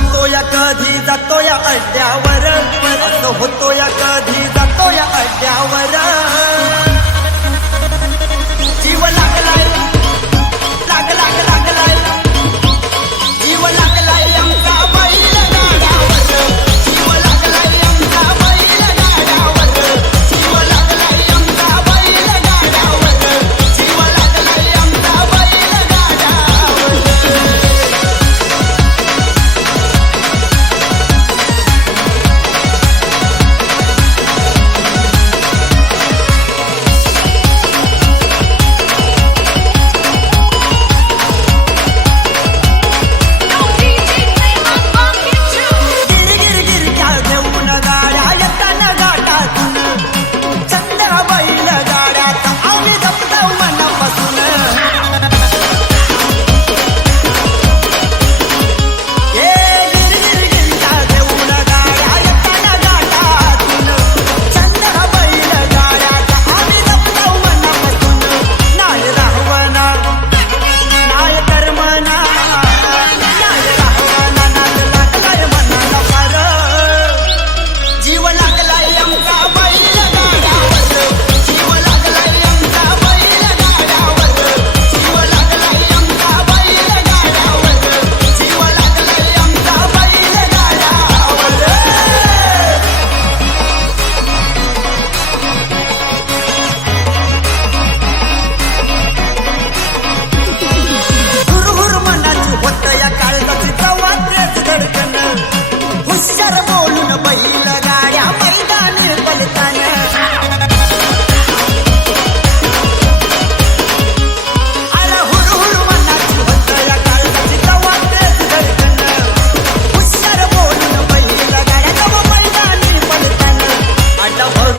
होतो या कधी जातो या अंड्यावर असं होतो या कधी जातो